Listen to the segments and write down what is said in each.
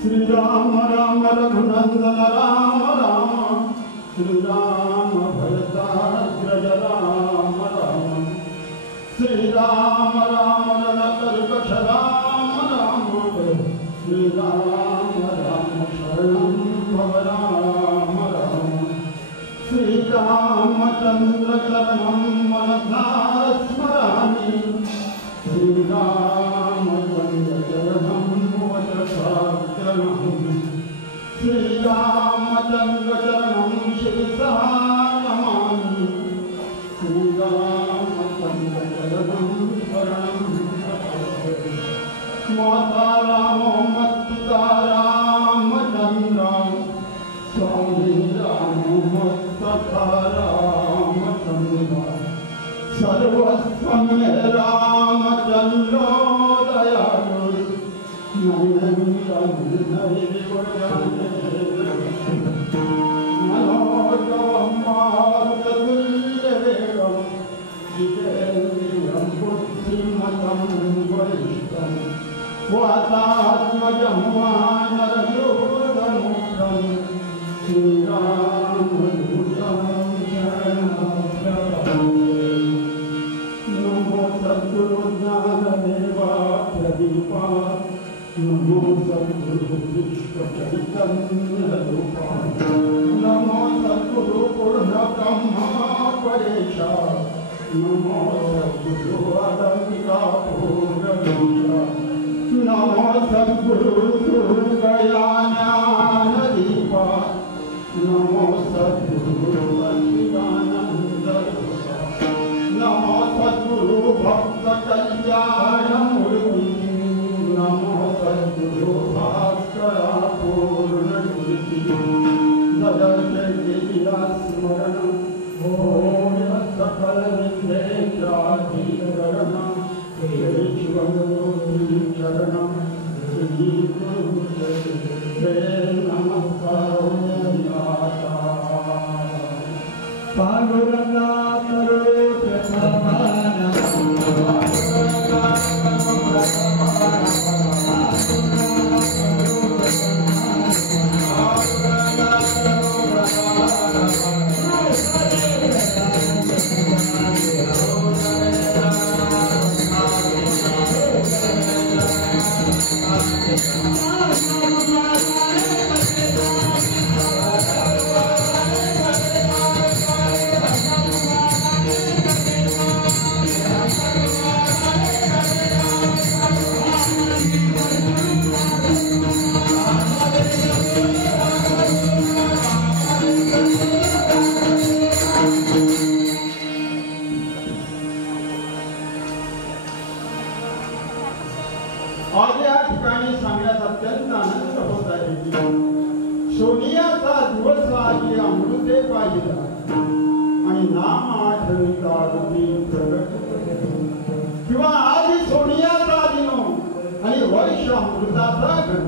श्री राम राम रघुनंदन राम राम श्री राम भरताग्रज राम राम श्री राम राम रणकर्कश राम राम श्री राम राम शरणं भव राम राम श्री रामचंद्र चरणं मनसा स्मरामि श्री रामचंद्र चरणं श्री रामचंद्र चरणं शिरसा नमामि श्री रामचंद्र चरणं शरणं माता रामो मत्पिता रामचंद्र स्वामी रामो मत्सखा रामचंद्र सर्वस्वं मे रामचंद्रो दयालु नमो सद्गुरु विश्व चैतन्य रूपा नमो सद्गुरु पूर्ण ब्रह्मा परेश नमो सद्गुरु अदंता पूर्णेश नमो सद्गुरु ज्ञान दीपा नमो सद्गुरु सच्चिदानंद नमो सद्गुरु भक्त कल्याण मूर्ति नमो सद्गुरु भास्करा पूर्ण कीर्ति नदर्शकीला स्मरण ओम सकल विद्येन्द्राधीकरण ईश्वरो चरण श्री गुरु नमस्कारो पांडुरंगा करो सोनियाचा दिवस आजी अमृते पाहिला आणि नाम आठविता रूपी प्रगट किंवा आधी सोनियाचा दिनो आणि वर्ष अमृताचा घट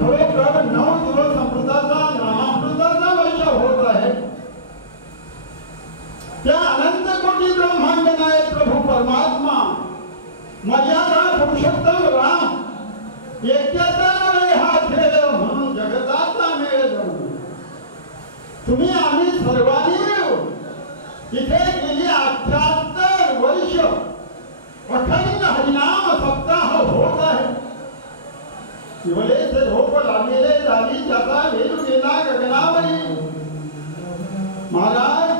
खरोखर 9 दिवस अमृताचा नामामृताचा वर्ष होत आहे त्या अनंत कोटी ब्रह्मांड नायक प्रभू परमात्मा मर्यादा पुरुषोत्तम राम एकट्याचा नव्हे हा खेळ म्हणून जगताचा मेळ जमू तुम्ही आम्ही सर्वांनी मिळून इथे गेली 78 वर्ष अखंड हरिनाम सप्ताह होत आहे शिवलेचे रोप लागलेले झाली त्याचा वेलू गेला गगनावरी महाराज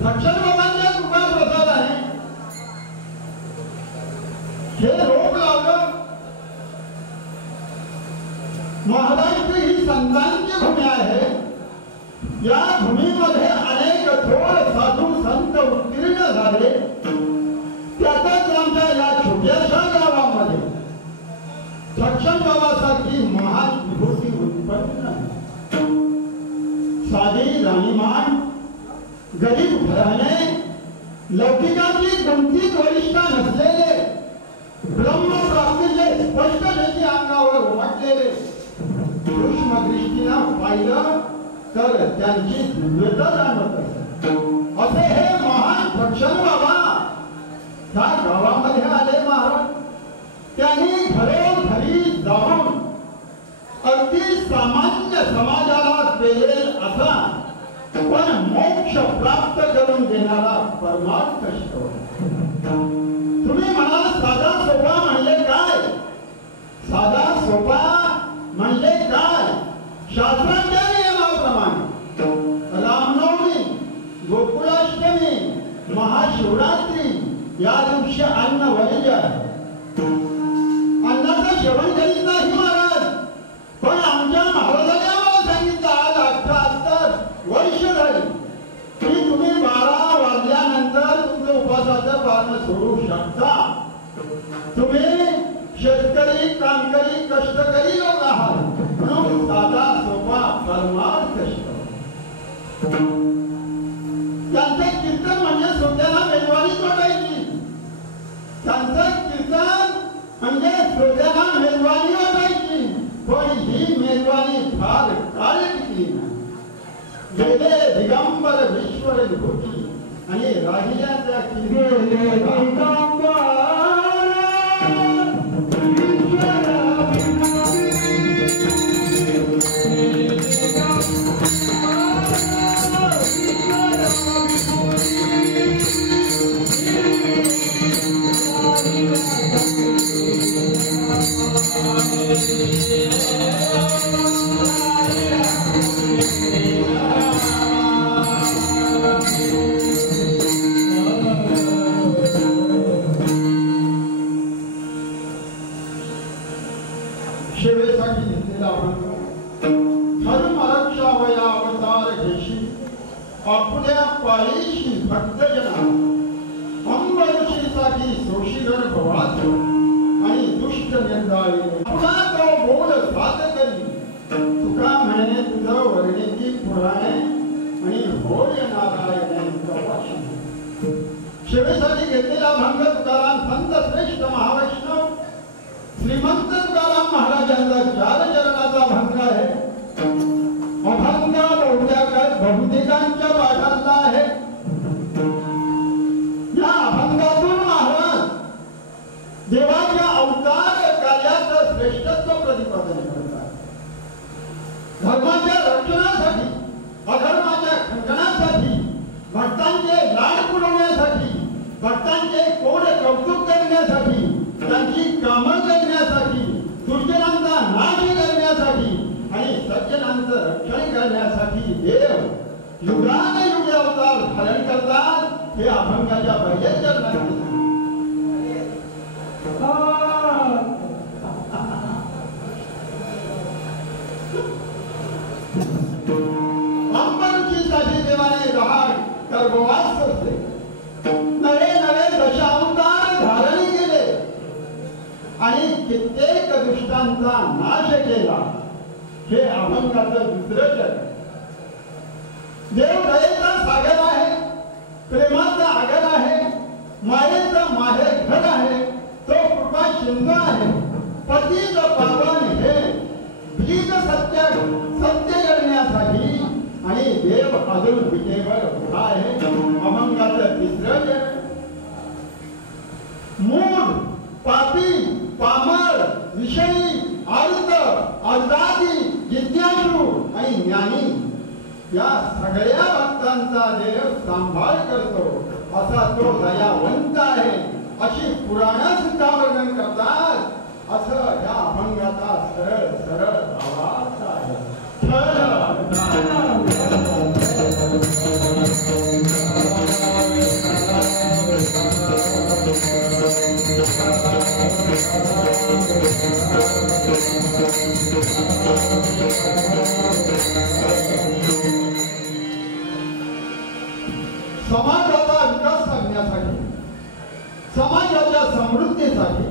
दक्षिण बाबांच्या कृपा प्रसाद आहे हे रोप लावलं महाराष्ट्र ही संतांची भूमी आहे या भूमीमध्ये अनेक थोर साधू संत उत्तीर्ण झाले त्यातच आमच्या या छोट्याशा गावामध्ये सक्षम बाबासारखी महान विभूती उत्पन्न साधी राणीमान गरीब घराणे लौकिकाची कोणतीच वरिष्ठ नसलेले ब्रह्मप्राप्तीचे स्पष्ट लेखी अंगावर उमटलेले दृष्टीनं पाहिलं तर त्यांची दिव्यता जाणवत असते. असे हे महान भक्षण बाबा त्या गावामध्ये आले महाराज. त्यांनी घरोघरी जाऊन अगदी सामान्य समाजाला पेलेल असा पण मोक्ष प्राप्त करून देणारा परमार्थ शिकवला. तुम्ही म्हणाल साधा सोपा म्हणजे काय? साधा सोपा म्हणजे काय? शास्त्राच्या नियमाप्रमाणे रामनवमी, गोकुळाष्टमी, महाशिवरात्री या दिवशी अन्न वर्ज्य आहे. अन्नाचं सेवन करीत नाही महाराज. पण आमच्या महाराजांनी आम्हाला सांगितलं आज 78 वर्ष झाली की तुम्ही 12 वाजल्यानंतर तुमचं उपासाचं पालन सोडू शकता. तुम्ही शेतकरी, कामकरी, कष्टकरी लोक आहात म्हणून साधा सोपा परमार्थ शिकवला. त्यांचे कीर्तन म्हणजे श्रोत्याला मेजवानी वाटायची. त्यांचं कीर्तन म्हणजे श्रोत्याला मेजवानी वाटायची. पण ही मेजवानी फार काळ टिकली नाही. गेले दिगंबर विश्वर विभूती आणि राहिल्या त्या सेवेसाठी घेतलेला धर्म रक्षावया अवतार घेशी आपल्या पायीशी भक्तजना अंबऋषीसाठी सोशीगर भवाच आणि दुष्ट निर्दायी पुन्हा तो बोल साध करी तुका म्हणे तुझं वर्णिती पुराणे आणि होय नारायण प्रवाशी. सेवेसाठी घेतलेला भंग तुकाराम संत श्रेष्ठ महावैष्णव श्रीमंत तुकाराम महाराजांचा 4 चरणाचा भंग आहे. अभंग बहुतेकांच्या पाठातला आहे. या अभंगातून महाराज देवाच्या अवतार कार्याचं श्रेष्ठत्व प्रतिपादन करतात. धर्माच्या रक्षणासाठी, अधर्माच्या खंडनासाठी, भक्तांचे लाड पुरवण्यासाठी, भक्तांचे कोड कौतुक करण्यासाठी, त्यांची कामं करण्यासाठी, दुर्जनांचा नाश करण्यासाठी आणि सज्जनांचं रक्षण करण्यासाठी देव युगानुयुगे अवतार धारण करतात. हे अभंगाच्या पहिल्या चरणात अंबरुचीसाठी देवाने गर्भवास असते. नवे नवे दशावतार धारण केले आणि कित्येक दुष्टांचा नाश केला. हे अभंगाचं दुसरं चरण. देव दयेचा सागर आहे, प्रेमाचा आगर आहे, मायेचा माहेर घर आहे, तो कृपा सिंधू आहे. पतीच पावन हे प्लीज सत्य करण्यासाठी आणि देव अजून विजेवर उभा आहे. अभंगाचं तिसरं चरण. मूढ, पापी, पामर, विषयी, अर्थ, अर्धादी, जिज्ञासू आणि ज्ञानी या सगळ्या भक्तांचा देव सांभाळ करतो असा तो दयावंत आहे अशी पुराणं सुद्धा वर्णन करतात. असं या अभंगाचा सरळ सरळ भावार्थ आहे. समाजाचा विकास करण्यासाठी, समाजाच्या समृद्धीसाठी,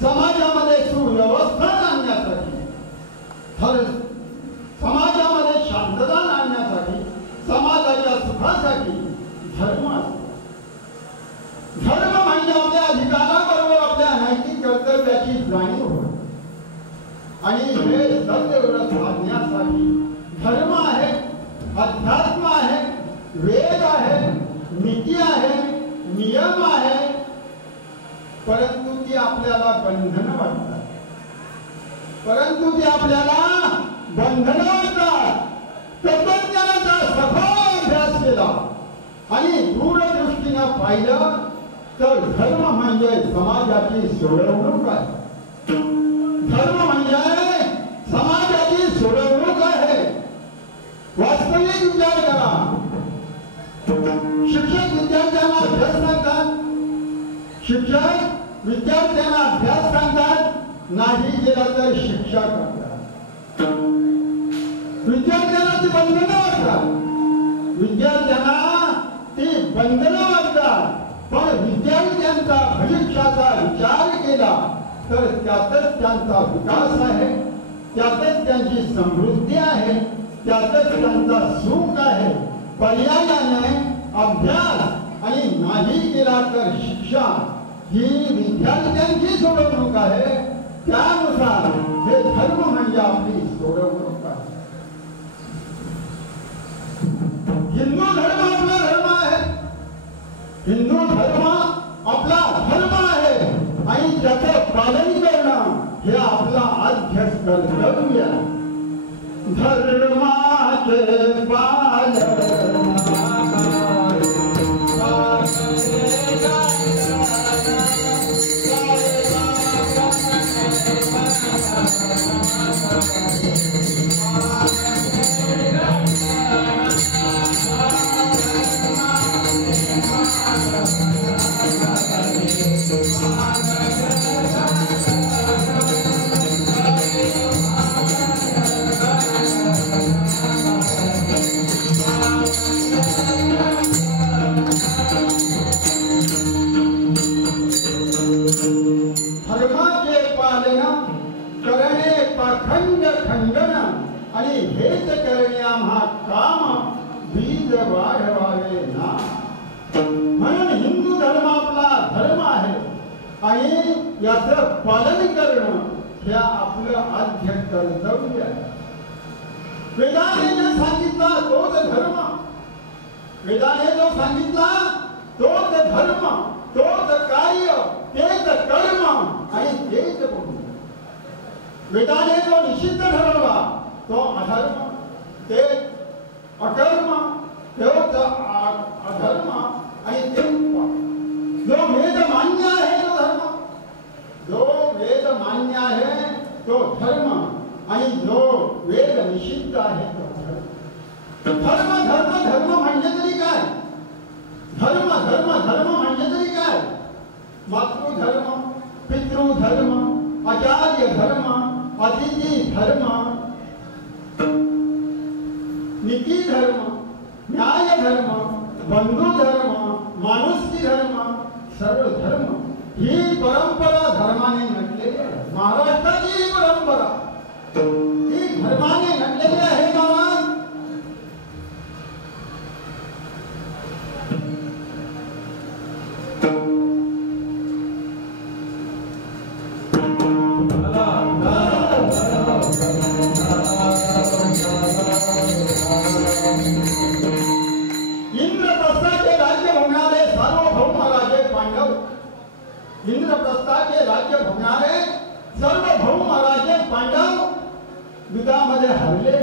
समाजामध्ये सुव्यवस्था आणण्यासाठी, समाजामध्ये शांतता आणण्यासाठी, समाजाच्या सुखासाठी धर्म असतो. धर्म म्हणजे आपल्या अधिकाराबरोबर आपल्या नैतिक कर्तव्याची जाणीव होय आणि हे सत्य साधण्यासाठी अध्यात्म आहे, वेद आहे, नीती आहे, नियम आहे, परंतु ती आपल्याला बंधन वाटतात. परंतु ती आपल्याला बंधन वाटतात. तत्वज्ञानाचा सखोल अभ्यास केला आणि दूरदृष्टीनं पाहिलं तर धर्म म्हणजे समाजाची सोडवणूक आहे. धर्म म्हणजे समाजाची सोडवणूक आहे. वास्तविक विचार करा. शिक्षक विद्यार्थ्यांना अभ्यास सांगतात, शिक्षक विद्यार्थ्यांना अभ्यास सांगतात, नाही केला तर शिक्षा करतात. विद्यार्थ्यांना ती बंधनं वाटतात, विद्यार्थ्यांना ती बंधनं वाटतात. पण विद्यार्थ्यांचा भविष्याचा विचार केला तर त्यातच त्यांचा विकास आहे, त्यातच त्यांची समृद्धी आहे, त्यातच त्यांचा सुख आहे. पर्यायाने अभ्यास आणि नाही केला तर शिक्षा ही विद्यार्थ्यांची सोडवणूक आहे. त्यानुसार हे धर्म म्हणजे आपली सोडवणूक आहे. हिंदू धर्म आपला धर्म आहे, हिंदू धर्म आपला धर्म आहे आणि त्याचं पालन करणं हे आपला आद्य कर्तव्य आहे. धर्माचे पालन खंडन आणि हेच करणे आम्हा काम बीज वाढवावे ना. म्हणून हिंदू धर्म आपला धर्म आहे आणि याचं पालन करणं हे आपलं आद्य कर्तव्य आहे. वेदाने जो सांगितला तोच धर्म, वेदाने जो सांगितला तोच धर्म, तोच कार्य, तेच कर्म आणि तेच पुण्य. वेदाने जो निषिद्ध ठरवला तो अधर्म, ते अकर्म, तोच अधर्म आणि ते जो वेद मान्य आहे तो धर्म, जो वेद मान्य आहे तो धर्म आणि जो वेद निषिद्ध आहे तो धर्म. धर्म धर्म धर्म म्हणजे तरी काय? धर्म धर्म धर्म म्हणजे तरी काय? मातृधर्म, पितृधर्म, आचार्य धर्म, अतिथी धर्म, नीती धर्म, न्याय धर्म, बंधू धर्म, माणुसकी धर्म, सर्व धर्म ही परंपरा धर्माने नटलेली आहे. महाराष्ट्राची ही परंपरा ही धर्माने नटलेली आहे. महाराज इंद्रप्रस्थाचे राज्य भोगणारे सार्वभौम राजे पांडव, इंद्रप्रस्थाचे राज्य भोगणारे सार्वभौम राजे पांडव युद्धामध्ये हरले,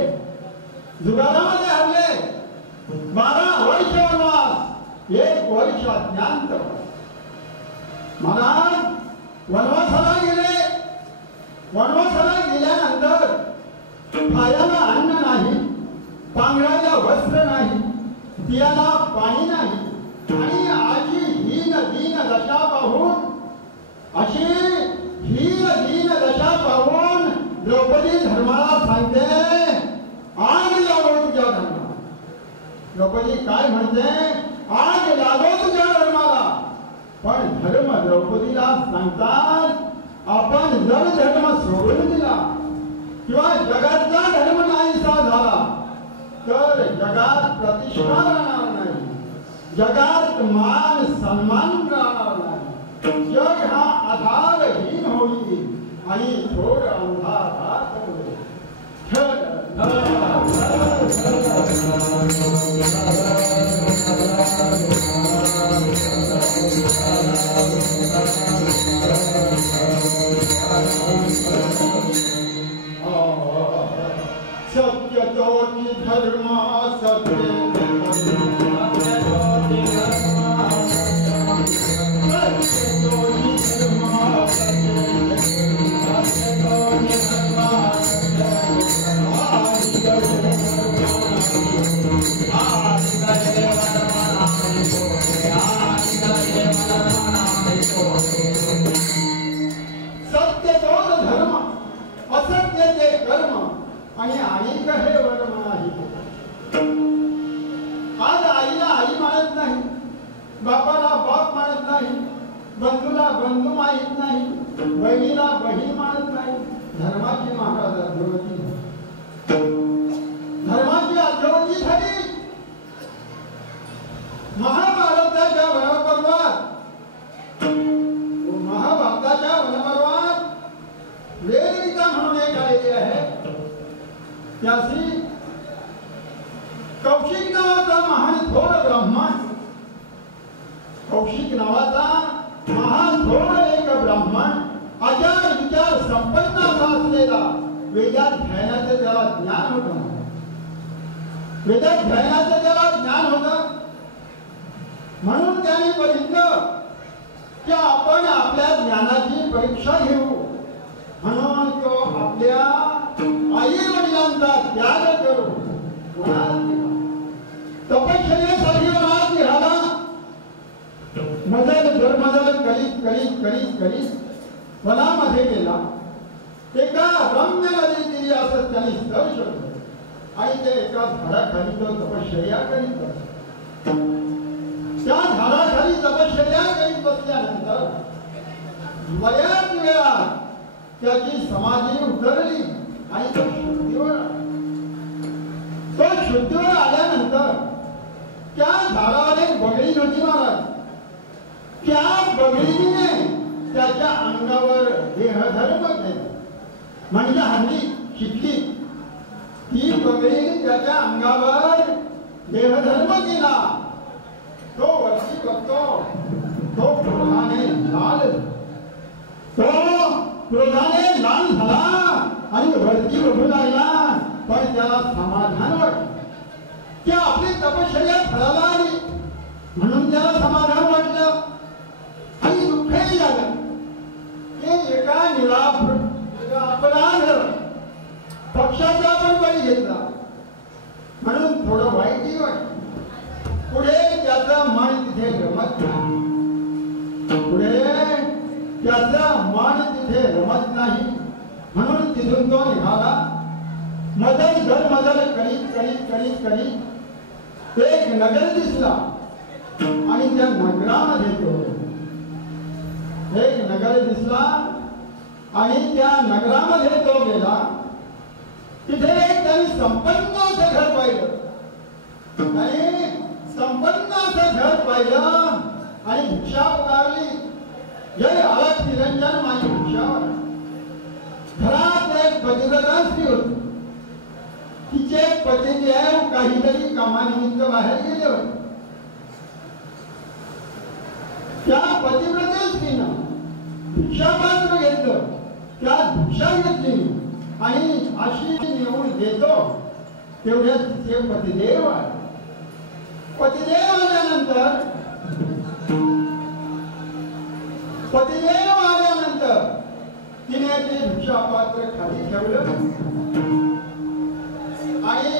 जुगारामध्ये हरले. 12 वर्ष वनवास, 1 वर्ष अज्ञातवास. महाराज वनवासाला गेले. वनवासाला गेल्यानंतर खायला अन्न नाही, पांघरायला वस्त्र नाही, पियाला पाणी नाही आणि आजी हीन दीन दशा पाहून, अशी हीन दीन दशा पाहून द्रौपदी धर्माला सांगते आग लागो तुझ्या धर्माला. द्रौपदी काय म्हणते? आग लागो तुझ्या धर्माला. पण धर्म द्रौपदीला सांगतात आपण जर धर्म सोडून दिला किंवा जगातला धर्म नाहीसा झाला तर जगात प्रतिष्ठा राहणार नाही, जगात मान सन्मान राहणार नाही. जग हा आधारहीन होईल आणि थोड अंधारात होईल. बापाला बाप मानत नाही, बंधूला बंधू माहित नाही, बहिणीला बहीण मानत नाही. धर्माची महाराज अधोगती, धर्माची अधोगती झाली. महाभारताच्या वनपर्वात, महाभारताच्या वनपर्वात वेदगीता म्हणून एक आलेली आहे. त्याची कौशिक नावाचा महान थोर ब्राह्मण, कौशिक नावाचा महान थोर एक ब्राह्मण, आचार विचार संपन्न असा असलेला, वेदात ध्यानाचं त्याला ज्ञान होतं. वेदात ध्यानाचं त्याला ज्ञान होतं. म्हणून त्याने बघितलं की आपण आपल्या ज्ञानाची परीक्षा घेऊ. म्हणून तो आपल्या आई वडिलांचा त्याग करू तपश्चर्येसाठी वनात निघाला. मदल धर्मदल करीत करीत करीत करीत वनामध्ये गेला. एका रम्य नदी दिली असं त्यांनी स्थळ शोधलं आणि ते एका झाडाखाली तो तपश्चर्या करीत बसला. त्या झाडाखाली तपश्चर्या करीत बसल्यानंतर बऱ्याच वेळा त्याची समाधी उतरली आणि तो शुद्धीवर आल्यानंतर त्या झाडावर एक बगळी होती महाराज. त्या बगळीने त्याच्या अंगावर देहधर्म केला. म्हणजे हल्ली शिकली ती बगळी त्याच्या अंगावर देहधर्म केला. तो वरती बघतो, तो क्रोधाने लाल झाला आणि वरती बघू लागला. पण त्याला समाधान वाटलं की आपली तपश्चर्या फळाला आली, म्हणून त्याला समाधान वाटलं आणि दुःखही झालं की एका अपराध पक्षाचा पण बळी घेतला, म्हणून थोडं वाईटही वाटलं. पुढे त्याचं मन तिथे रमत नाही, पुढे त्याचं मन तिथे रमत नाही. म्हणून तिथून तो निघाला. मदल करीत करीत करीत करीत एक नगर दिसला आणि त्या नगरामध्ये तो एक नगर दिसला आणि त्या नगरामध्ये तो गेला. तिथे एक त्यांनी संपन्न असं घर पाहिलं आणि संपन्न असं घर पाहिलं आणि भिक्षा पुकारली. जय अलग निरंजन माझी भिक्षा. घरात एक पतिव्रता स्त्री होती. तिचे पतिदेव काहीतरी कामानिमित्त बाहेर गेले होते. त्या पतिव्रते स्त्रीनं भिक्षापात्र घेतलं, त्या भिक्षा घेतली आणि अशी निवड देतो तेवढ्यात तिचे पतिदेव आले. पतिदेव आल्यानंतर तिने ते भिक्षापात्र खाली ठेवलं आणि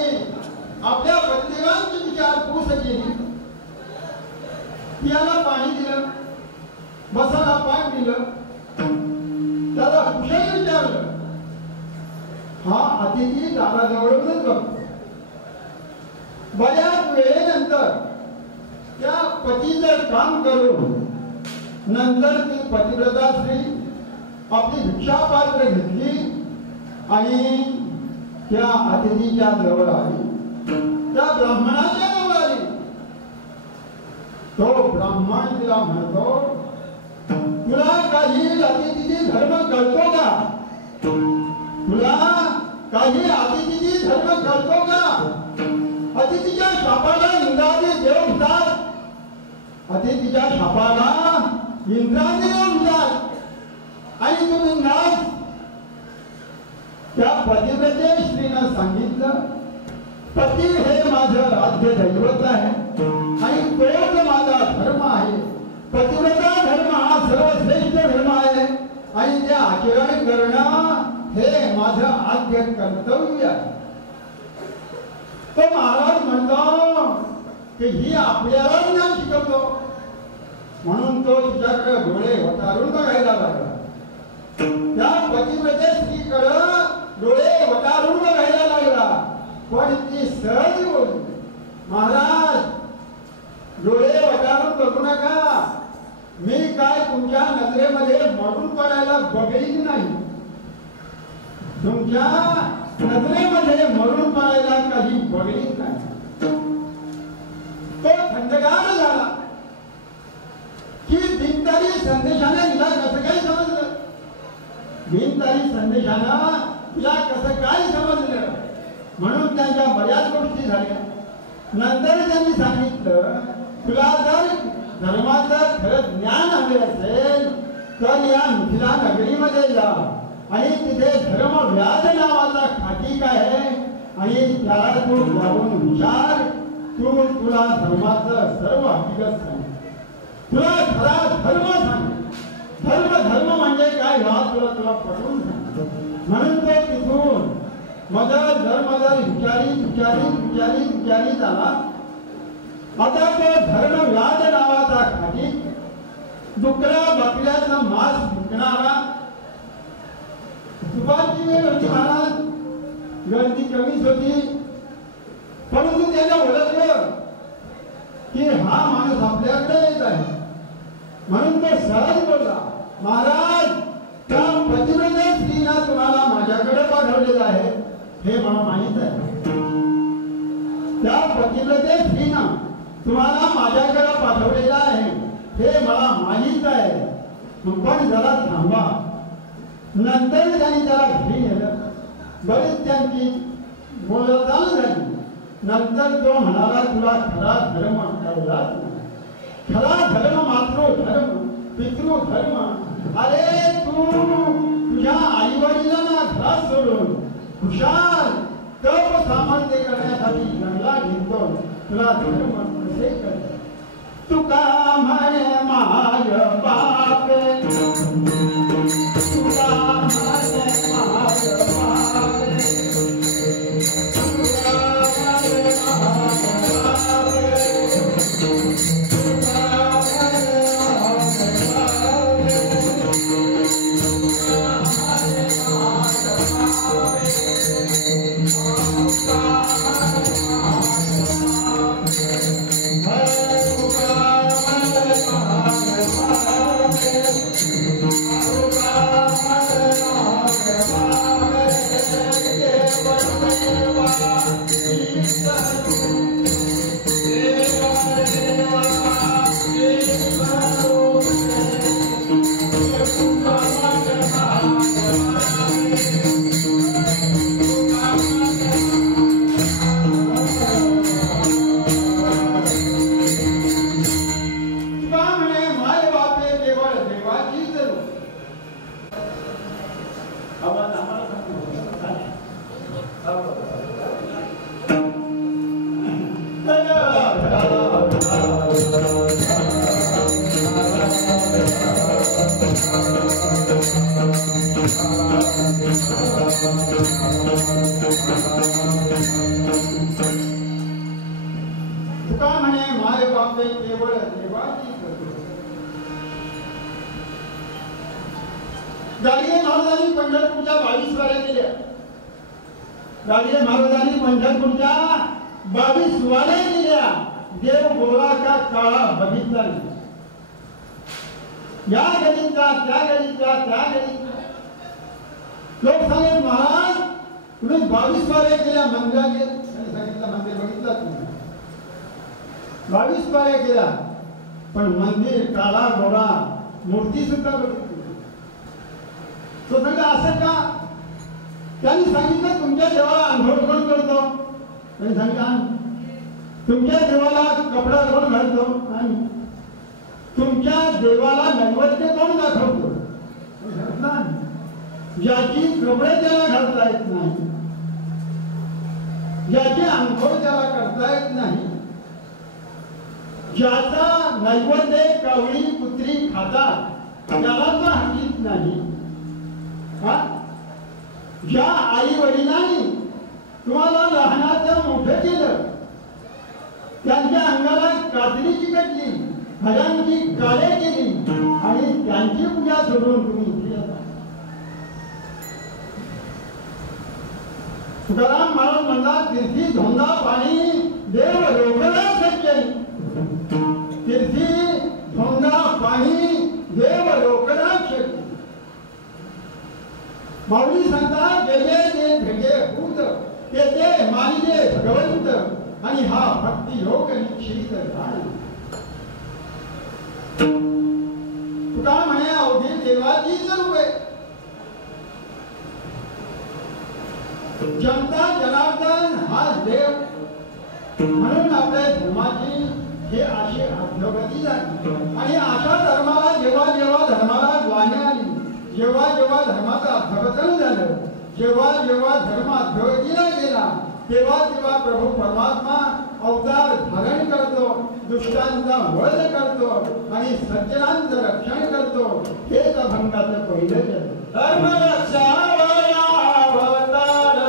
आपल्या पतिदेवांची विचारपूस केली. पियाला पाणी दिलं, बसायला पाणी दिलं, त्याला कुशल विचारलं. हा अतिथी दाराजवळूनच बघतो. बऱ्याच वेळेनंतर त्या पतीचं काम करून नंतर ती पतिव्रता स्त्री आपली भिक्षापात्र घेतली आणि त्या अतिथीच्या जवळ आली, त्या ब्राह्मणाच्या जवळ आली. तो ब्राह्मण तिला म्हणतो, तुला काही अतिथीची धर्म कळतो का? तुला काही अतिथीची धर्म कळतो का? अतिथीच्या शापाला इंद्रादी देव म्हणतात. अतिथीच्या शापाला इंद्रादी देव म्हणतात. आणि तुम्ही नाच त्या पतिव्रते स्त्रीनं सांगितलं, पती हे माझं आद्य दैवत आहे आणि तोच माझा धर्म आहे. पतिव्रता धर्म हा सर्वश्रेष्ठ धर्म आहे आणि ते आचरण करणं हे माझं आद्य कर्तव्य आहे. तो महाराज म्हणतो की ही आपल्याला ज्ञान शिकवतो म्हणून तो तिच्याकडे डोळे वटारून बघायला लागला. त्या पतिव्रते स्त्रीकडे डोळे वटारून बघायला लागला. पण ती सहज बोलली, महाराज डोळे वटारून बघू नका, मी काय तुमच्या नजरेमध्ये मरून पडायला बघेल नाही. तुमच्या नजरेमध्ये मरून पडायला काही बघेल नाही. तो थंडगार झाला की बिनतारी संदेशाने तिला कसं काय समजलं. बिनतारी संदेशानं तिला कसं काय समजलं म्हणून त्यांच्या बऱ्याच गोष्टी झाल्या. नंतर त्यांनी सांगितलं, तुला जर धर्माचं खरं ज्ञान हवे असेल तर या मिथिला नगरीमध्ये जा आणि तिथे धर्मव्याज नावाचा खाटीक आहे आणि त्याला तू जाऊन विचार. तुला धर्माचं सर्व हकीकत सांग, तुला खरा धर्म सांग. धर्म म्हणजे काय हा तुला पटवून सांग. म्हणून तो तिथून मदर विचारी झाला. आता तो धर्मव्याज नावाचा खाटीक डुकरा बकऱ्याचं मांस विकणारा. तुपाची वेळ होती महाराज, गर्दी कमीच होती, परंतु त्याला ओळखलं की हा माणूस आपल्याकडे येत आहे म्हणून तो सहज बोलला, महाराज त्या पतिव्रते स्त्रीनं तुम्हाला माझ्याकडे पाठवलेलं आहे हे मला माहित आहे. त्या पतिव्रते स्त्रीनं तुम्हाला माझ्याकडे पाठवलेलं आहे हे मला माहित आहे. पण जरा थांबा. नंतर त्यांनी त्याला घरी नेलं. बरीच त्यांची बोलचाल झाली. नंतर तो म्हणाला, तुला खरा धर्म कळला. खरा धर्म मातृधर्म पितृधर्म. अरे तू तुझ्या आई वडिलांना घरात सोडून हुशार तप सामर्थ्य करण्यासाठी जंगला घेतो. तुला धर्म कसे कळले. तुका म्हणे माझ बापे, तुका म्हणे माझ बापे, तुका म्हणे माझ बापे, तुका म्हणे माझ बापे, तुका म्हणे माझ बापे, तुका गाडगे महाराजांनी पंढरपूरच्या 22 वाऱ्या केल्या. गाडगे महाराजांनी पंढरपूरच्या 22 वाऱ्या केल्या. देव गोळा का काळा बघितला नाही. या गणितला त्या गणितला त्या गणितला लोक सांगत, महाराज तुम्ही 22 वाऱ्या केल्या मंदिरात. सांगितलं मंदिर बघितलं तुम्ही 22 वाऱ्या केल्या पण मंदिर काळा गोळा मूर्ती सुद्धा बघितली. तो सांगा असं का. त्यांनी सांगितलं तुमच्या देवाला आंघोळ कोण करतो. त्यांनी सांगितलं तुमच्या देवाला कपडा कोण घालतो? नाही. तुमच्या देवाला नैवेद्य कोण दाखवतो? ज्याची कपडे त्याला घालता येत नाही, ज्याची अंघोळ त्याला करता येत नाही, ज्याचा नैवेद्य कावळी कुत्री खातात त्याला तर हकीत नाही. ज्या आई वडिलांनी तुम्हाला लहानाचं मोठं केलं, त्यांच्या अंगाला कातडी चिकटली, हजांची काळे केली आणि त्यांची पूजा सोडून तुम्ही इथे येता. तुकाराम महाराज म्हणतात, तीर्थी धोंदा पाणी देव रोगला सच्चे. तीर्थी धोंदा पाणी देव रोकला शक्ती. माऊली सांगतात, गेले ते भेटे भूत ते मानिले भगवंत आणि हा भक्ती योग निश्चित झाला. तुका म्हणे अवघी देवाची रूपे. जनता जनार्दन हा देव म्हणून आपल्या धर्माची हे अशी अधोगती झाली. आणि अशा धर्माला जेव्हा जेव्हा धर्माला ज्वानी आली, जेव्हा जेव्हा धर्माचं अधोगतन झालं, जेव्हा जेव्हा धर्म अधोगतीला गेला, तेव्हा तेव्हा प्रभू परमात्मा अवतार धारण करतो, दुष्टांचा वध करतो आणि सज्जनांचं रक्षण करतो. हेच अभंगाचं पहिलं जन्म. धर्म रक्षावया अवतार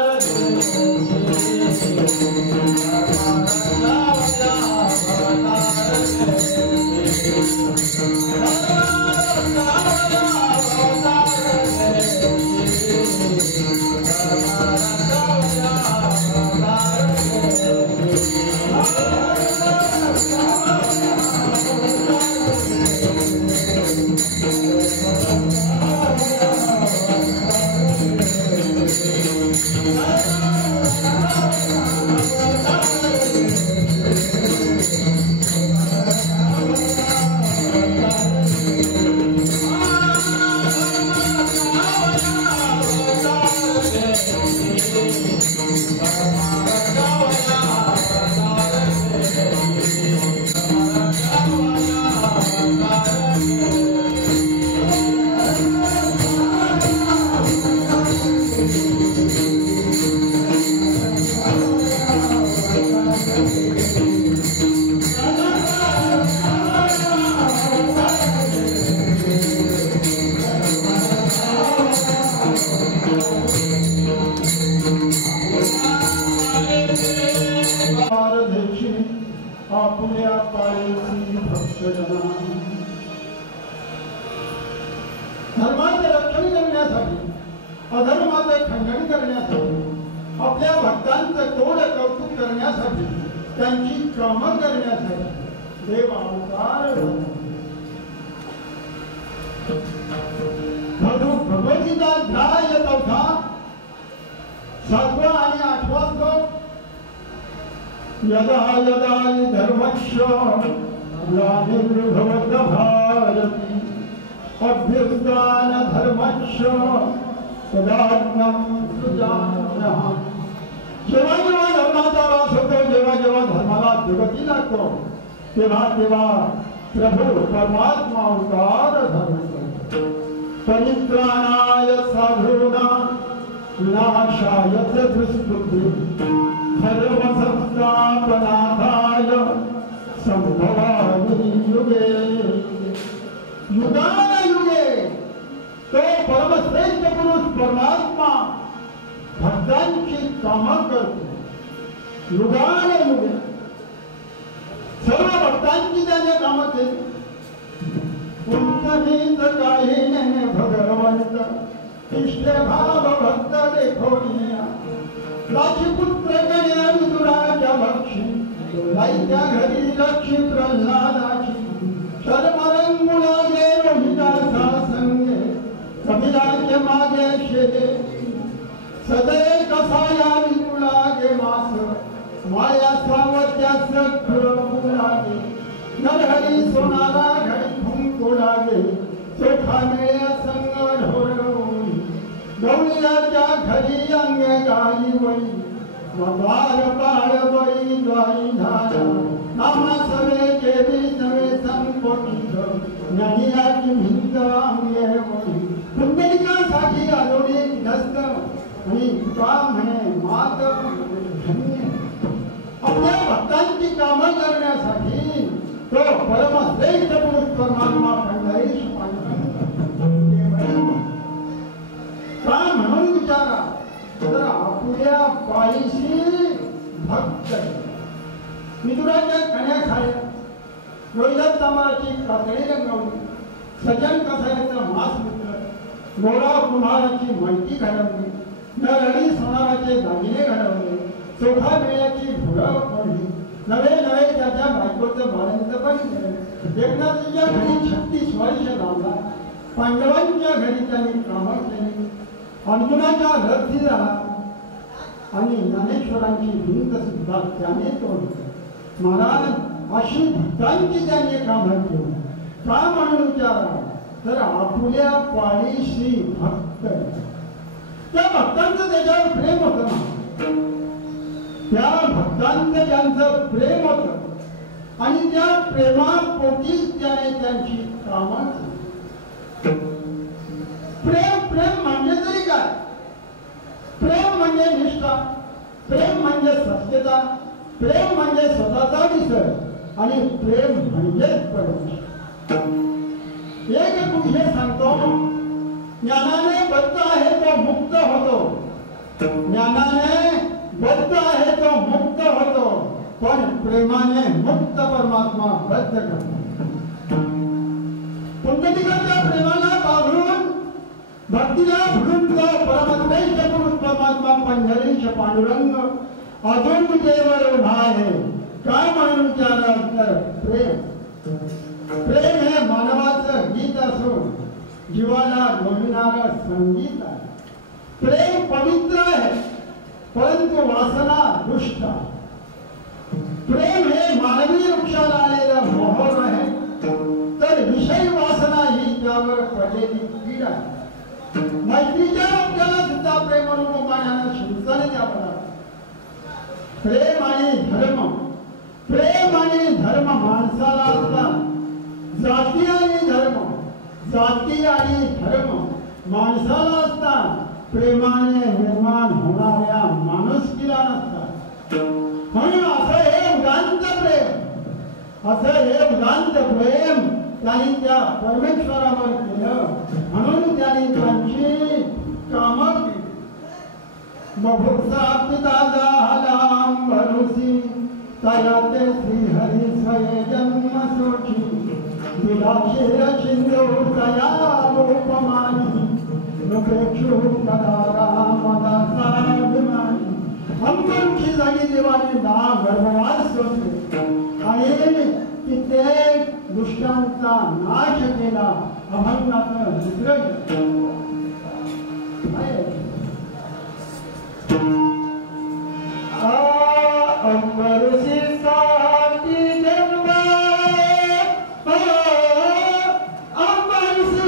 धर्माचे रक्षण करण्यासाठी, अधर्माचे खंडन करण्यासाठी, आपल्या भक्तांचं तोड कौतुक करण्यासाठी, त्यांची कामं करण्यासाठी देव अवतार. भगवतीचा अध्याय 4 7 आणि 8 श्लोक. यदा यदा धर्मस्य ग्लानिर्भवत भारती अभ्युत्थान धर्मस्य तदात्मं सृजाम्यहम्. जेव्हा जेव्हा धर्माचा वास होतो, जेव्हा जेव्हा धर्माला दुर्गती लागतो, तेव्हा तेव्हा प्रभू परमात्मा अवतार धरतो. परित्राणाय साधूनां विनाशाय च दुष्कृती धर्म संस्थापनार्थाय संभवामि युगे. युगानुयुगे तो परमश्रेष्ठ पुरुष परमात्मा भक्तांची कामं करतो. युगानुयुगे सर्व भक्तांची त्याने कामं केली. उन्नतीच काही नाही भगवंत इष्ट भाव भक्त देखोनिया. लाची पुत्र कन्या विदुराच्या भक्षी लाईच्या घरी लक्ष्मी प्रल्हादाची. शर्मरंगुला गे रोहिदासा संगे कपिलाचे मागे शेते. सदय कसाया विदुला गे मास माया सावत्यास खुरपू लागे. नरहरी सोनाला घडी फुंकू लागे. सोखा मिळ्या संग ढोरवून गवळीच्या घरी अंग गाई वळी. वदार पाळ बळी द्वारी झाला नामा सवे केवी सवे संपोटीत ज्ञानियाची भिंत अंगे होई पुंडलिकासाठी आलोडी नसत आणि तुका म्हणे मात धन्य आपल्या भक्तांची कामं करण्यासाठी तो परमश्रेष्ठ पुरुष परमात्मा पंढरीश का म्हणून विचारा तर आपल्या पायीशी भक्त मिथुराच्या कण्या खाल्या रोहिदास तांबाराची कातडी रंगवली सजन कसायचं मांस विकलं गोरा कुंभाराची माहिती घडवली नरहरी सोनाराचे दागिने घडवले चोखा मेळ्याची फुलं पडली नवे नवे त्याच्या बायकोचं बाळंत पण केलं एकनाथीच्या घरी 36 वर्ष लावला पांडवांच्या घरी त्यांनी कामं केली अर्जुनाच्या रथी झाला आणि ज्ञानेश्वरांची भिंत सुद्धा त्याने तोडली महाराज अशी भक्तांची त्याने कामं केली का म्हणून विचारा तर आपल्या पाळीशी भक्त त्या भक्तांचं त्याच्यावर प्रेम होतं ना त्या भक्तांचं ज्यांचं प्रेम होतं आणि त्या प्रेमापोटीच त्याने त्यांची कामं प्रेम प्रेम म्हणजे तरी काय प्रेम म्हणजे निष्ठा प्रेम म्हणजे सत्यता प्रेम म्हणजे स्वतःचा विसर आणि प्रेम म्हणजेच परमेश्वर एक पुढे सांगतो ज्ञानाने बद्ध आहे तो मुक्त होतो ज्ञानाने बद्ध आहे तो मुक्त होतो पण प्रेमाने मुक्त परमात्मा बद्ध करतो पुंडलिकाच्या प्रेमाला पावरून भक्तीला भरून तो परमश्रेष्ठ पुरुष परमात्मा पंढरीश पांडुरंग अजून देवर उभा आहे काय म्हणून विचाराल तर प्रेम प्रेम हे मानवाचं गीत असून जीवाला डोलविणारं संगीत आहे प्रेम पवित्र आहे परंतु वासना दुष्ट प्रेम हे मानवी वृक्षाला आलेलं मोहर आहे तर विषय वासना ही त्यावर पडलेली कीड आहे मैत्रीच्या वृक्षाला सुद्धा प्रेमानुरूपाने शिंचण द्यावं लागतं प्रेम आणि धर्म माणसाला असतात जाती आणि धर्म माणसाला असतात प्रेमाने निर्माण होणाऱ्या माणुसकीला नसतात म्हणून असं हे उदांत प्रेम त्यांनी त्या परमेश्वरावर केलं म्हणून त्यांनी त्यांची कामं केली बभुसा पिता झाला भरुसी तयाते श्रीहरी स्वये जन्म सोची दिला शिर शिंदू तया रूपमानी नृपेक्षु कदारा मदासाभिमानी अंकुरची जागी देवाने 10 गर्भवास सोडले आणि कित्येक दुष्टांचा नाश केला अभंगाचं चित्र अंबरुसी साती जन्म अंबरुसी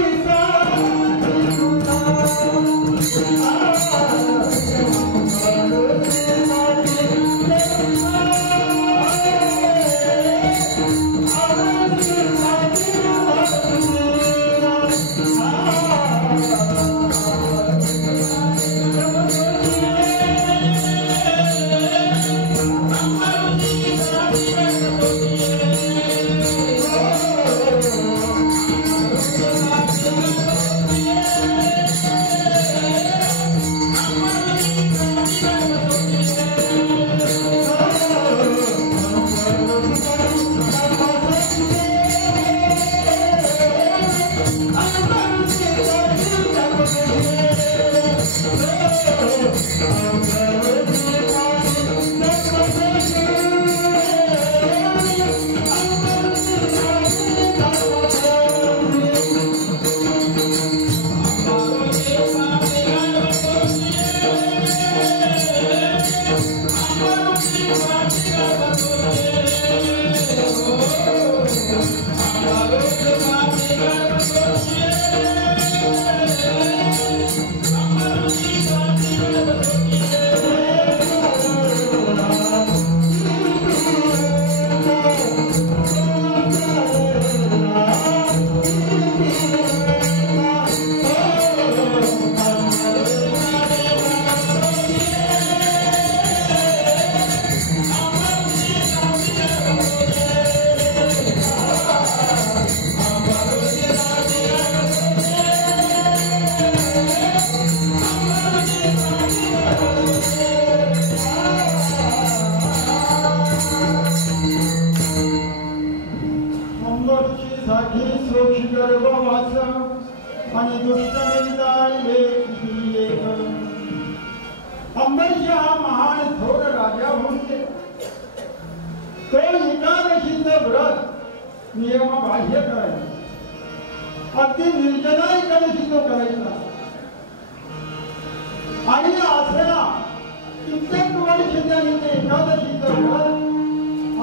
I'm अंबरीश हा महान थोर राजा होऊन गेला. तो एकादशीचं व्रत नियमबाह्य करायचा. अगदी निर्जला एकादशी तो करायचा. आणि अशा कित्येक वर्ष त्यांनी ते एकादशीचं व्रत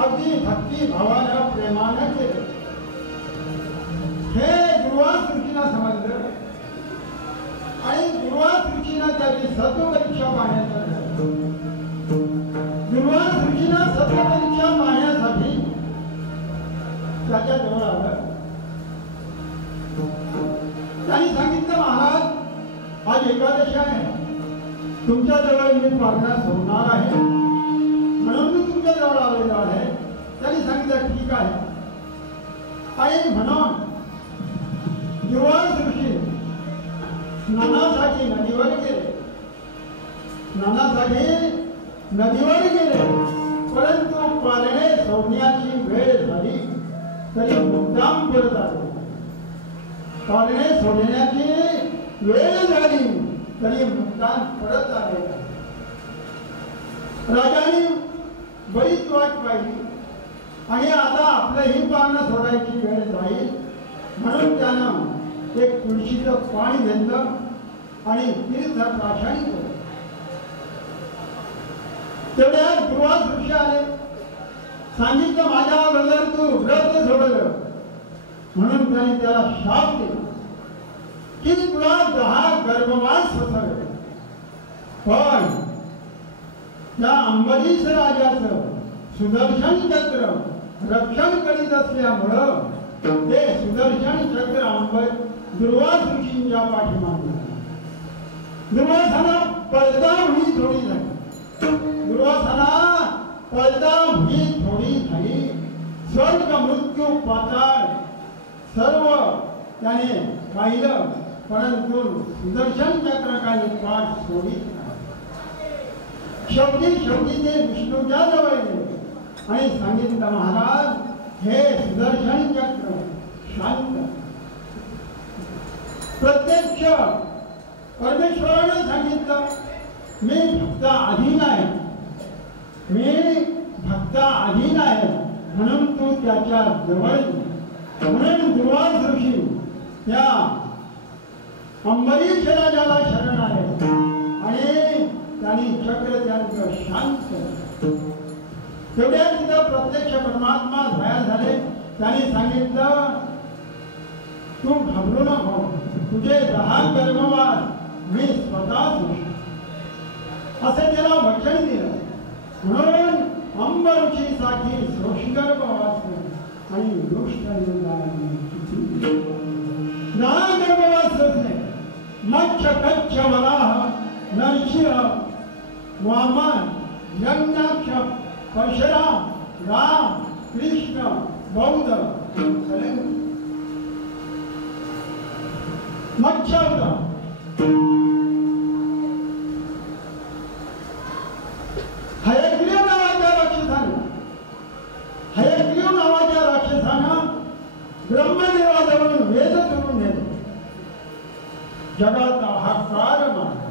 अगदी भक्ती भावानं प्रेमानं केलं. हे दुर्वास ऋषींना समजलं आणि दुर्वास ऋषींना त्याची सत्वपरीक्षा पाहण्याचं ठरवलं. दुर्वास ऋषींना सत्वपरीक्षा पाहण्यासाठी त्याच्या जवळ आलं. त्यांनी सांगितलं, महाराज आज एकादशी आहे, तुमच्या जवळ मी प्रार्थना सोडणार आहे म्हणून मी तुमच्या जवळ आलेलो आहे. त्यांनी सांगितलं ठीक आहे. आणि म्हणून दुर्वास ऋषी स्नानासाठी नदीवर गेले. परंतु पारणे सोडण्याची वेळ झाली तरी मुद्दाम परत आले. पारणे सोडण्याची वेळ झाली तरी मुद्दाम परत आले. राजाने बरीच वाट पाहिली आणि आता आपलंही पारणं सोडायची वेळ जाईल म्हणून त्यानं एक तुळशीचं पाणी घेतलं आणि तीर्थ प्राशानी केलं. तेवढ्यात दुर्वास ऋषी आले. सांगितलं, माझ्या अगोदर तू व्रत सोडलं म्हणून त्याने त्याला शाप दिला की तुला 10 गर्भवास फसवले. पण त्या अंबरीश राजाचं सुदर्शन चक्र रक्षण करीत असल्यामुळं ते सुदर्शन चक्र दुर्वास ऋषींच्या पाठीमागे. दुर्वासाला पळता भुई थोडी झाली. स्वर्ग मृत्यू पाताळ सर्व त्याने पाहिलं, परंतु सुदर्शन चक्र काही पाठ सोडित नाही. शेवटी ते विष्णूच्या जवळ गेले आणि सांगितलं, महाराज हे सुदर्शन चक्र शांत. प्रत्यक्ष परमेश्वराने सांगितलं, मी भक्ता अधीन आहे म्हणून तू त्याच्या जवळ. म्हणून दुर्वास ऋषी त्या अंबरीश राजाला शरण आले आणि त्यांनी चक्र त्यांचं शांत. तेवढ्या तिथं प्रत्यक्ष परमात्मा तयार झाले. त्यांनी सांगितलं, तू घाबरू नको, तुझे 10 गर्भवास मी स्वतः असं त्याला वचन दिलं. म्हणून अंबरीशीसाठी सृष्टिगर्भवास आणि दुष्ट 10 गर्भवास असणे. मत्स्य कच्छ वराह नरसिंह वामन यज्ञाक्ष परशुराम राम कृष्ण बौद्ध मत्स्य होता. हयग्रीव नावाच्या राक्षसानं ब्रह्मदेवाजवळून वेद चोरून नेले. जगाचा हाकार मारला.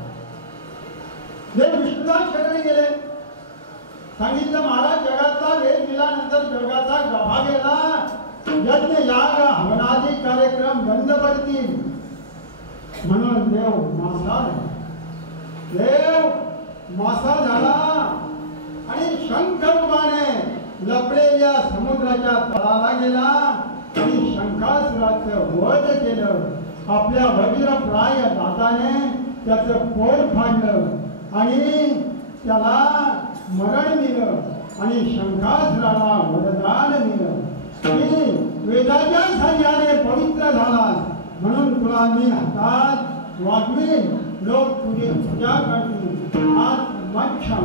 ते विष्णूला शरण गेले. सांगितलं, महाराज जगाचा वेद दिल्यानंतर जगाचा गभा गेला. यज्ञ याग हवनादी कार्यक्रम बंद पडतील म्हणून देव मासा झाला आणि शंख रूपाने लपलेल्या समुद्राच्या तळाला गेला आणि शंखासुराचं वध केलं. आपल्या वज्रप्राय दाताने त्याचं पोट फाडलं आणि त्याला मरण दिलं आणि शंखासुराला वरदान दिलं की वेदाच्या साह्याने पवित्र झाला म्हणून तुला मी हातात वागवीन, लोक तुझी पूजा करतील. आज मच्छा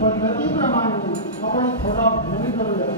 पद्धतीप्रमाणे भूमी करूया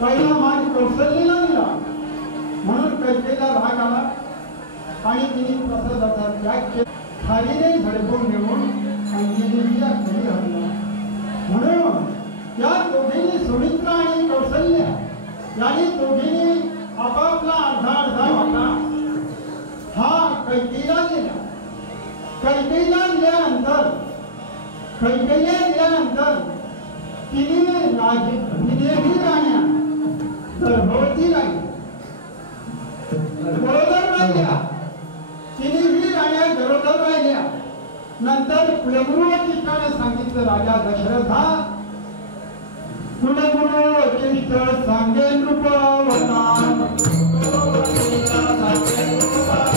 पहिला मान कौशल्याला दिला म्हणून कैकेयीला राग आला आणि तिने प्रसादाचा त्याग केला. थालीने झडपून नेऊन अंजनीच्या घरी आणला. म्हणून या दोघींनी सुमित्रा आणि कौशल्या यांनी दोघींनी आपापला अर्धा अर्धा वाटा हा कैकेयीला दिला. कैकेयीला दिल्यानंतर तिनेही राण्या गर्भवती राहिल्या. गरोदर राहिल्या. तिनेही राण्या गरोदर राहिल्या. नंतर कुलगुरू वशिष्ठाने सांगितलं, राजा दशरथा कुलगुरू वशिष्ठ सांगेन रूपवता सांगेन रूपवता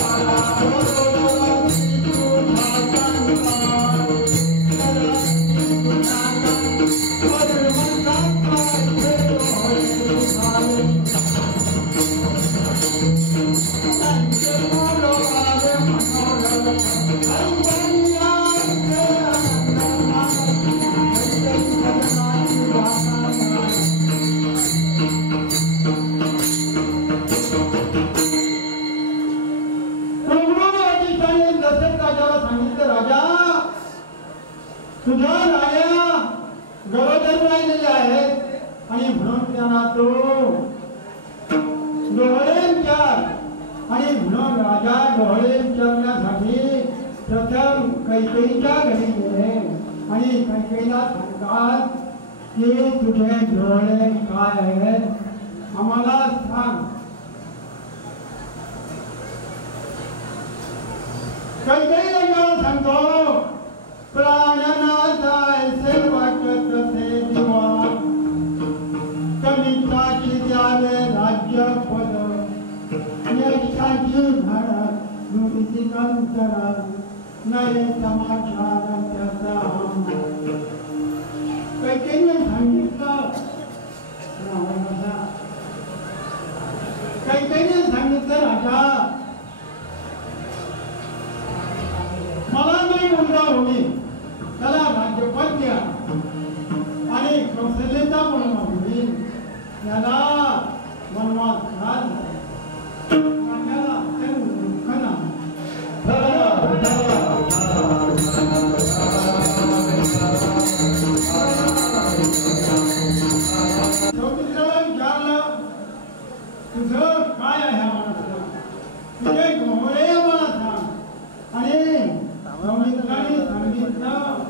तुझ्या राया गरोदर राहिलेल्या आहेत आणि म्हणून त्यांना तो डोळे विचार आणि म्हणून राजा डोळे विचारण्यासाठी प्रथम कैकेयीच्या घरी गेले आणि कैकेयीला सांगतात की तुझे डोळे काय आहेत आम्हाला सांग. कैकेयीला जेव्हा सांगतो प्राणनाथ ऐसे वाटत असे जीवा कनिष्ठाची द्यावे राज्य पद यशाची झाडात नुरीची कंतरा नये समाचार त्याचा कैकेयीने सांगितलं कैकेयीने सांगितलं राजा मला नाही मुलगा होईल त्याला राज्यपद द्या आणि कौशल्याचा मुलगा होईल त्याला वनवास घाल. तुझं काय आहे आम्हाला तुझे घोडे आम्हाला सांग आणि सौमित्राने सांगितलं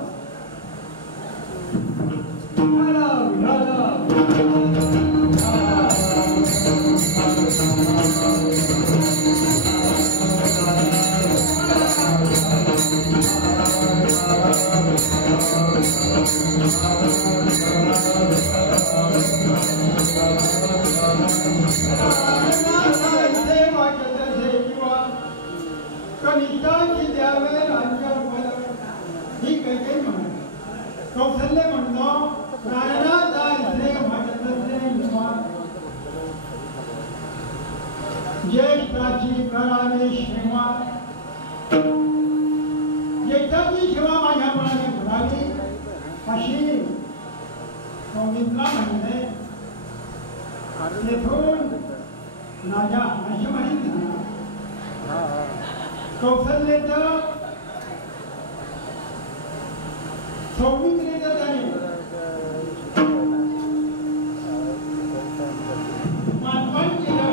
कनिष्ठाची द्यावे राज्य ही कैकेयी म्हणते. कौशल्य म्हणतो प्राणनाथ ऐसे वाटत असे जीवा ज्येष्ठाची करावी सेवा ज्येष्ठाची सेवा माझ्या मनाने करावी अशी सौमित्रा म्हणते. तेथून राजा अशी माहिती झाला कौशल्याचं सौमित्रीचं त्याने मानपान केलं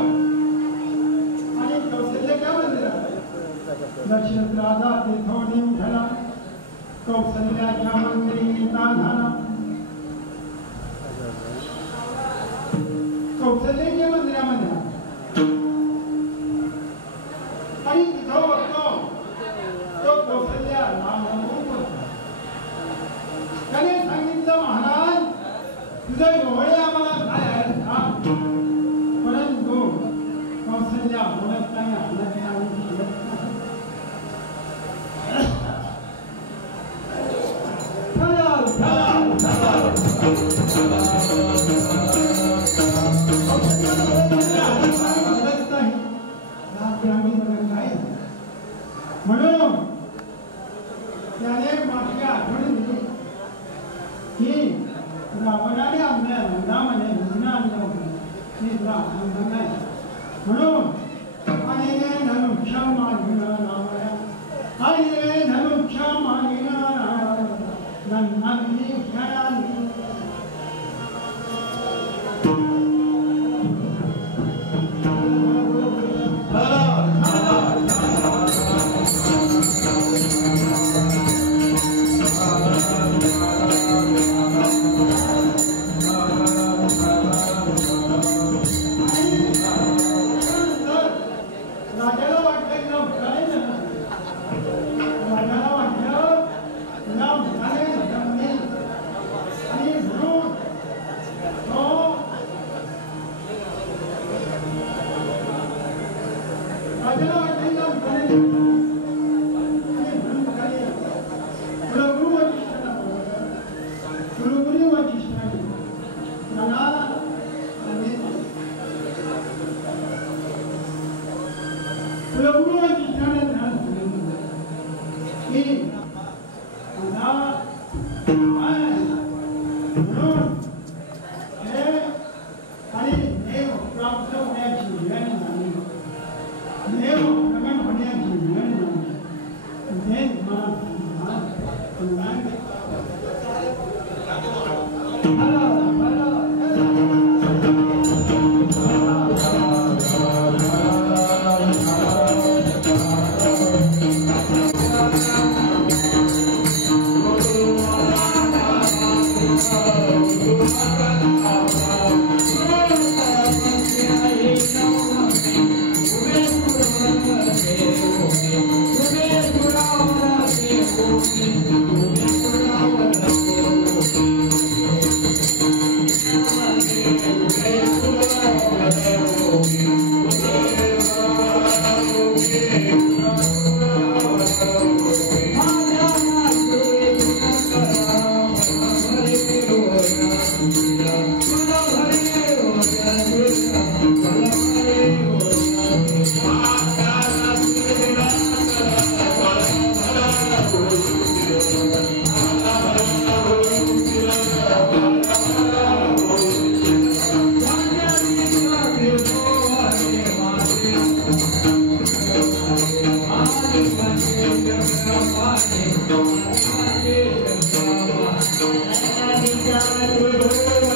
आणि कौशल्याच्या मंदिरात दशरथ राजा तेथून निघाला कौशल्याच्या मंदिरी झाला. कौशल्याच्या मंदिरामध्ये आणि तिथं बघतो तो कौशल्या त्याने सांगितलं महाराज तुझे डोळे आम्हाला काय आहेत सांग. परंतु कौशल्या बोलत नाही हलत नाही म्हणून त्याने मागच्या आठवणी दिली की रावणाने आपल्या रंगामध्ये लग्न आणलं होतं ते तुला आठवण नाही म्हणून आणि धनुष्य मागिन रावणा आणि धनुष्य मागिन नंदी खेळाली Thank you.